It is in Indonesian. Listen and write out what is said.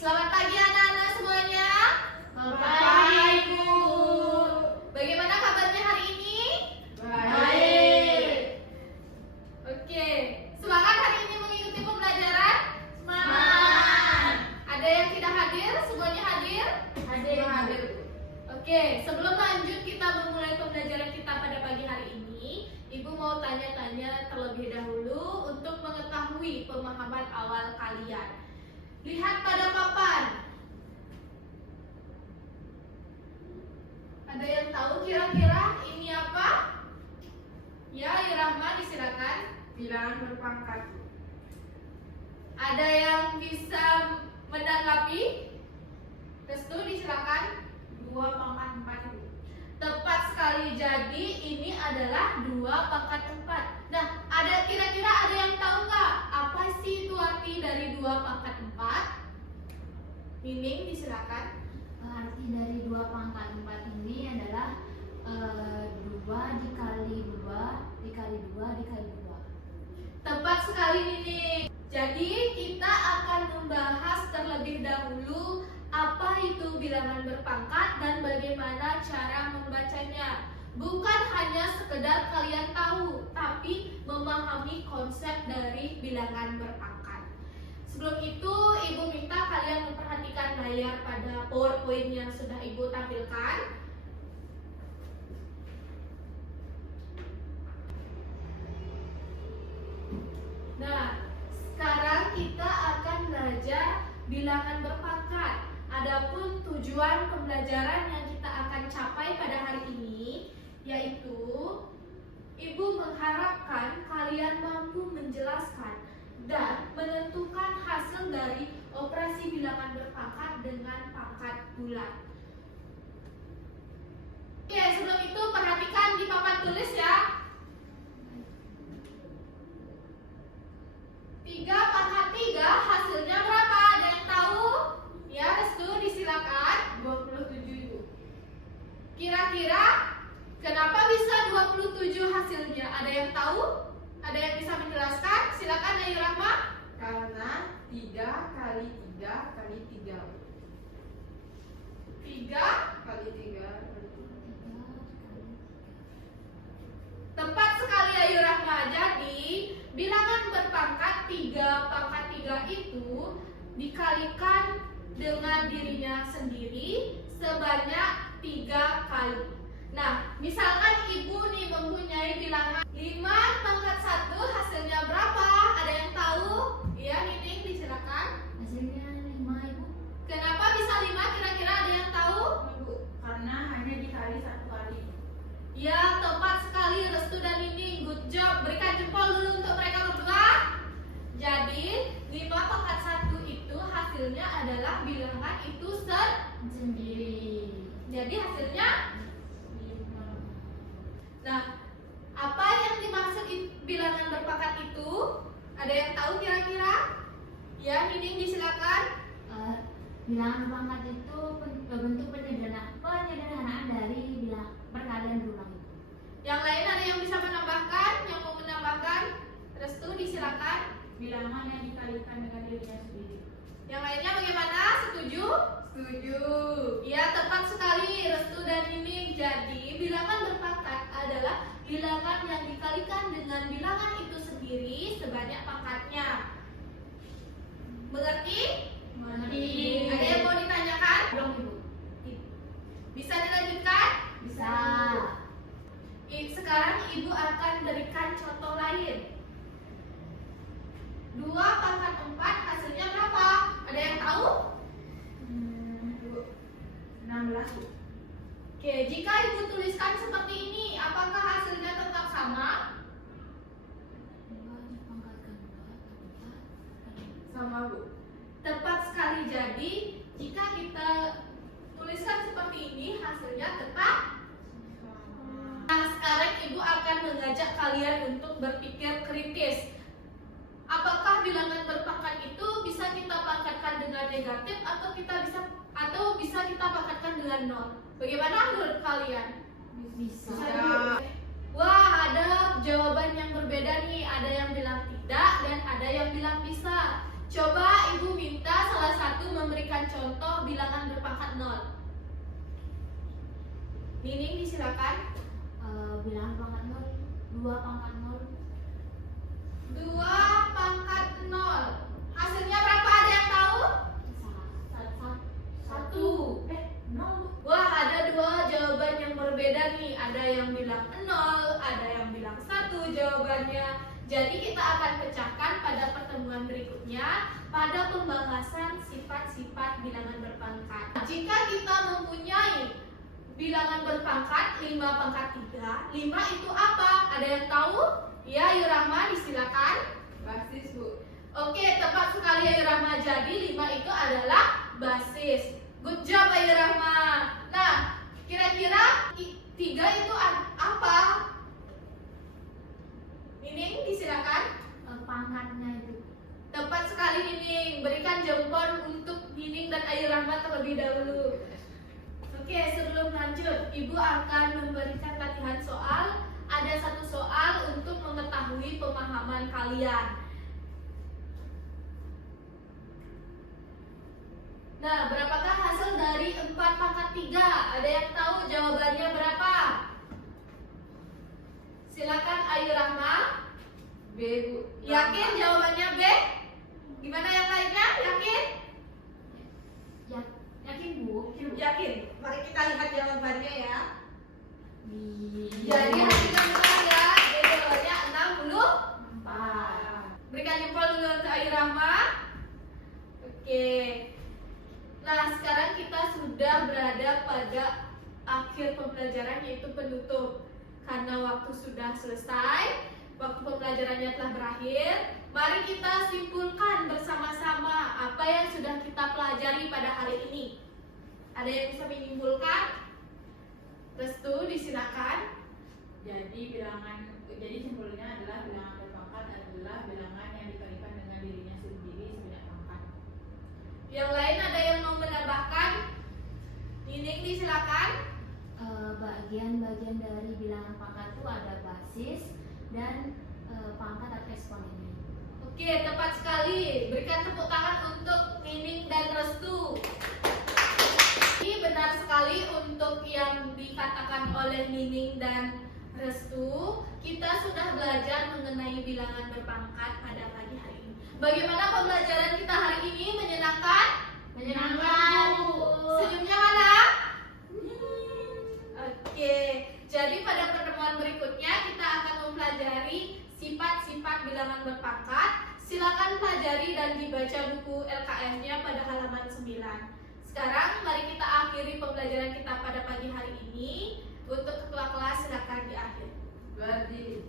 Selamat pagi anak-anak semuanya. Selamat pagi, Ibu. Bagaimana kabarnya hari ini? Baik. Oke, semangat hari ini mengikuti pembelajaran? Semangat. Ada yang tidak hadir? Semuanya hadir? Hadir. Oke, sebelum lanjut kita memulai pembelajaran kita pada pagi hari ini, Ibu mau tanya-tanya terlebih dahulu untuk mengetahui pemahaman awal kalian. Lihat pada papan. Ada yang tahu kira-kira ini apa? Ya, Irahma disilakan. Bilangan berpangkat. Ada yang bisa menanggapi? Restu disilakan. 2 pangkat 4, Ibu. Tepat sekali, jadi ini adalah 2 pangkat 4. Nah, kira-kira ada yang tahu nggak apa sih itu arti dari 2 pangkat 4? Nining disilakan. Arti dari 2 pangkat 4 ini adalah 2 dikali 2 dikali 2 dikali 2. Tepat sekali Nining. Jadi kita akan membahas terlebih dahulu apa itu bilangan berpangkat dan bagaimana cara membacanya. Bukan hanya sekedar kalian tahu, tapi memahami konsep dari bilangan berpangkat. Sebelum itu, Ibu minta kalian memperhatikan layar pada PowerPoint yang sudah Ibu tampilkan. Nah, sekarang kita akan belajar bilangan berpangkat. Adapun tujuan pembelajaran yang kita akan capai pada hari ini yaitu Ibu mengharapkan kalian mampu menjelaskan dan menentukan hasil dari operasi bilangan berpangkat dengan pangkat bulat. Oke, sebelum itu perhatikan di papan tulis ya. 3 pangkat 3 hasilnya berapa? Ada yang tahu? Ya, Restu disilakan. 27, Ibu. Kira-kira kenapa bisa 27 hasilnya? Ada yang tahu? Ada yang bisa menjelaskan? Silakan Ayu Rahma. Karena 3 kali 3 kali 3. 3 Kali 3 kali 3. Tepat sekali Ayu Rahma. Jadi bilangan berpangkat 3 pangkat 3 itu dikalikan dengan dirinya sendiri sebanyak 3 kali. Nah, misalkan Ibu nih mempunyai bilangan 5 pangkat 1 hasilnya berapa? Ada yang tahu? Iya, Nining disilakan. Hasilnya 5, Ibu. Kenapa bisa 5? Kira-kira ada yang tahu? Ibu, karena hanya dikali 1 kali. Ya, tepat sekali Restu dan Nining. Good job. Berikan jempol dulu untuk mereka berdua. Jadi, 5 pangkat 1 itu hasilnya adalah bilangan itu Sendiri. Jadi hasilnya. Nah, apa yang dimaksud bilangan berpangkat itu? Ada yang tahu kira-kira? Ya, Nining disilakan. Bilangan pangkat itu bentuk penyederhanaan dari bilangan perkalian berulang. Yang lain ada yang bisa menambahkan? Yang mau menambahkan? Restu disilakan. Bilangan yang dikalikan dengan dirinya sendiri. Yang lainnya bagaimana? Setuju? Setuju. Ya, tepat sekali Restu dan Nining. Jadi, bilangan berpangkat adalah bilangan yang dikalikan dengan bilangan itu sendiri sebanyak pangkatnya. Mengerti? Mengerti. Ada yang mau ditanyakan? Belum, Ibu. Bisa dilanjutkan? Bisa. Sekarang Ibu akan berikan contoh lain. 2 pangkat 4 hasilnya berapa? Ada yang tahu? Ibu, 16, Bu. Oke, jika Ibu tuliskan seperti ini, apakah hasilnya tetap sama? Sama, Bu. Tepat sekali. Jadi, jika kita tuliskan seperti ini, hasilnya tetap. Nah, sekarang Ibu akan mengajak kalian untuk berpikir kritis. Apakah bilangan berpangkat itu bisa kita pangkatkan dengan negatif atau bisa kita pangkatkan dengan 0? Bagaimana menurut kalian? Bisa. Wah, ada jawaban yang berbeda nih. Ada yang bilang tidak dan ada yang bilang bisa. Coba Ibu minta salah satu satu memberikan contoh bilangan berpangkat 0. Nining disilakan. Bilangan pangkat 0, 2 pangkat 0. 2 pangkat 0. Hasilnya berapa, ada yang tahu? 1. 0. Wah, ada 2 jawaban yang berbeda nih. Ada yang bilang 0, ada yang bilang 1 jawabannya. Jadi kita akan pecahkan pada pertemuan berikutnya pada pembahasan sifat-sifat bilangan berpangkat. Jika kita mempunyai bilangan berpangkat 5 pangkat 3, 5 itu apa? Ada yang tahu? Ya, Ayu Rahma disilakan. Basis, Bu. Oke, tepat sekali Ayu Rahma. Jadi 5 itu adalah basis. Good job Ayu Rahma. Nah, kira-kira 3 itu apa? Nining disilakan. Pangkatnya itu. Tepat sekali Nining. Berikan jempol untuk Nining dan Ayu Rahma terlebih dahulu. Oke, sebelum lanjut, Ibu akan memberikan latihan soal. Ada 1 soal untuk mengetahui pemahaman kalian. Nah, berapakah hasil dari 4 pangkat 3? Ada yang tahu jawabannya berapa? Silakan Ayu Rahma. B, Bu. Yakin jawabannya B? Gimana yang lainnya? Yakin? Yakin, Bu? Yakin. Mari kita lihat jawabannya ya. Di Jadi hasilnya benar ya. Jawabannya 4. Berikan jempol dulu untuk Ayu Rahma. Oke. Nah, sekarang kita sudah berada pada akhir pembelajaran, yaitu penutup. Karena waktu sudah selesai, waktu pembelajarannya telah berakhir, mari kita simpulkan bersama-sama apa yang sudah kita pelajari pada hari ini. Ada yang bisa menyimpulkan? Restu, disilakan. Jadi simpulnya adalah bilangan berpangkat adalah bilangan yang dikalikan dengan dirinya sendiri sebanyak pangkat. Yang lain ada yang mau menambahkan? Nining, disilakan. Bagian-bagian dari bilangan pangkat itu ada basis dan pangkat atau eksponennya. Oke, tepat sekali. Berikan tepuk tangan untuk Nining dan Restu. Ini benar sekali untuk yang dikatakan oleh Nining dan Restu. Kita sudah belajar mengenai bilangan berpangkat pada pagi hari ini. Bagaimana pembelajaran kita hari ini? Menyenangkan? Menyenangkan, Bu. Senyumnya mana? Oke, jadi pada pertemuan berikutnya kita akan mempelajari sifat-sifat bilangan berpangkat. Silakan pelajari dan dibaca buku LKS-nya pada halaman 9. Sekarang mari kita akhiri pembelajaran kita pada pagi hari ini. Untuk ketua kelas silakan diakhiri. Berdiri.